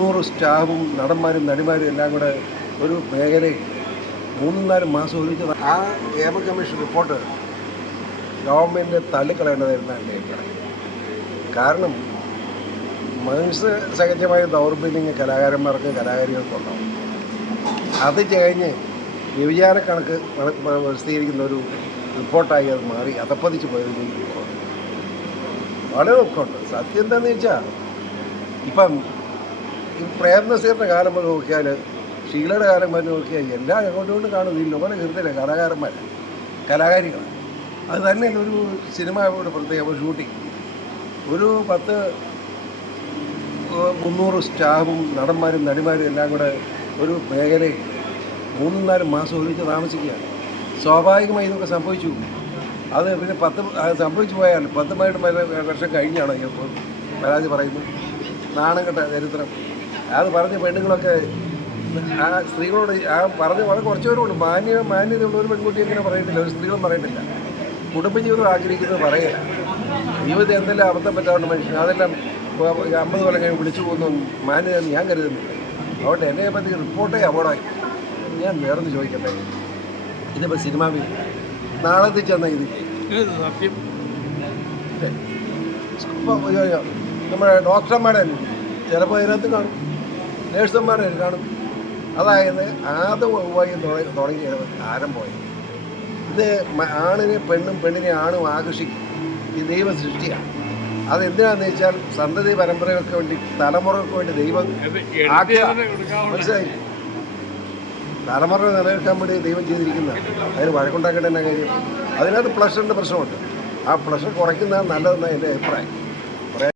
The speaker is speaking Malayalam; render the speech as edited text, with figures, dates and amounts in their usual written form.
300 സ്റ്റാഫും നടന്മാരും നടിമാരും എല്ലാം കൂടെ ഒരു മേഖലയിൽ 3-4 മാസം ഒരുമിച്ച് ആ നിയമ കമ്മീഷൻ റിപ്പോർട്ട് ഗവൺമെൻറ് തള്ളിക്കളയേണ്ടതായിരുന്നാണ് എനിക്ക് പറയുന്നത്. കാരണം മനുഷ്യ സഹജമായ ദൗർബല്യങ്ങൾ കലാകാരന്മാർക്ക് കലാകാരികൾക്കുണ്ടാവും. അത് കഴിഞ്ഞ് വ്യഭിചാര കണക്ക് പ്രസിദ്ധീകരിക്കുന്ന ഒരു റിപ്പോർട്ടായി അത് മാറി അതപ്പതിച്ച് പോയത് വളരെ ദുഃഖമുണ്ട്. സത്യം എന്താണെന്ന് വെച്ചാൽ ഇപ്പം ഈ പ്രേം നസീറിൻ്റെ കാലം വരെ നോക്കിയാൽ, ഷീലയുടെ കാലം വരെ നോക്കിയാൽ എല്ലാം എങ്ങോട്ടുകൊണ്ട് കാണും. ഈ ലോക കൃത്യമില്ല കലാകാരന്മാർ കലാകാരികൾ. അത് തന്നെ ഒരു സിനിമയുടെ പ്രത്യേക ഷൂട്ടിങ് ഒരു 300 സ്റ്റാഫും നടന്മാരും നടിമാരും എല്ലാം കൂടെ ഒരു മേഖലയിൽ 3-4 മാസം ഒരുമിച്ച് താമസിക്കുകയാണ്. സ്വാഭാവികമായി ഇതൊക്കെ സംഭവിച്ചു. അത് പിന്നെ അത് സംഭവിച്ചു പോയാൽ 10 വർഷം കഴിഞ്ഞാണ് ഇപ്പോൾ പരാതി പറയുന്നത്. നാണം കെട്ട ചരിത്രം. അത് പറഞ്ഞ പെണ്ണുങ്ങളൊക്കെ ആ സ്ത്രീകളോട് പറഞ്ഞ് വളരെ കുറച്ചുപേരുണ്ട്. മാന്യതയുള്ള ഒരു പെൺകുട്ടി അങ്ങനെ പറയത്തില്ല, ഒരു സ്ത്രീകളും പറയത്തില്ല. കുടുംബജീവിതം ആഗ്രഹിക്കുന്നത് പറയില്ല. ജീവിതം എന്തെല്ലാം അബദ്ധം പറ്റാവുന്ന മനുഷ്യൻ അതെല്ലാം 50 കൊല്ലം കഴിഞ്ഞ് വിളിച്ചു പോകുന്നു മാന്യതെന്ന് ഞാൻ കരുതുന്നില്ല. അതുകൊണ്ട് എന്നെ പറ്റി റിപ്പോർട്ടേ അപകടമായി. ഞാൻ വേറൊന്ന് ചോദിക്കട്ടെ, ഇതിപ്പോൾ സിനിമാ നാളത്തെ ചെന്ന ഇത് സത്യം നമ്മുടെ ഡോക്ടർമാരെ ചിലപ്പോൾ അതിനകത്ത് കാണും, നേഴ്സുമാരെ കാണും. അതായത് തുടങ്ങിയത് ആരംഭമായി. ഇത് ആണിനെ പെണ്ണും പെണ്ണിനെ ആണും ആകർഷിക്കും. ഈ ദൈവ സൃഷ്ടിയാണ്. അതെന്തിനാണെന്ന് വെച്ചാൽ സന്തതി പരമ്പരകൾക്ക് വേണ്ടി, തലമുറകൾക്ക് വേണ്ടി ദൈവം മനസ്സിലായി. തലമുറ നിലനിൽക്കാൻ വേണ്ടി ദൈവം ചെയ്തിരിക്കുന്നതാണ്. അതിന് വഴക്കുണ്ടാക്കേണ്ട തന്നെ കാര്യം. അതിനകത്ത് പ്ലഷറിൻ്റെ പ്രശ്നമുണ്ട്. ആ പ്ലഷർ കുറയ്ക്കുന്നതാണ് നല്ലതെന്നാണ് എൻ്റെ അഭിപ്രായം.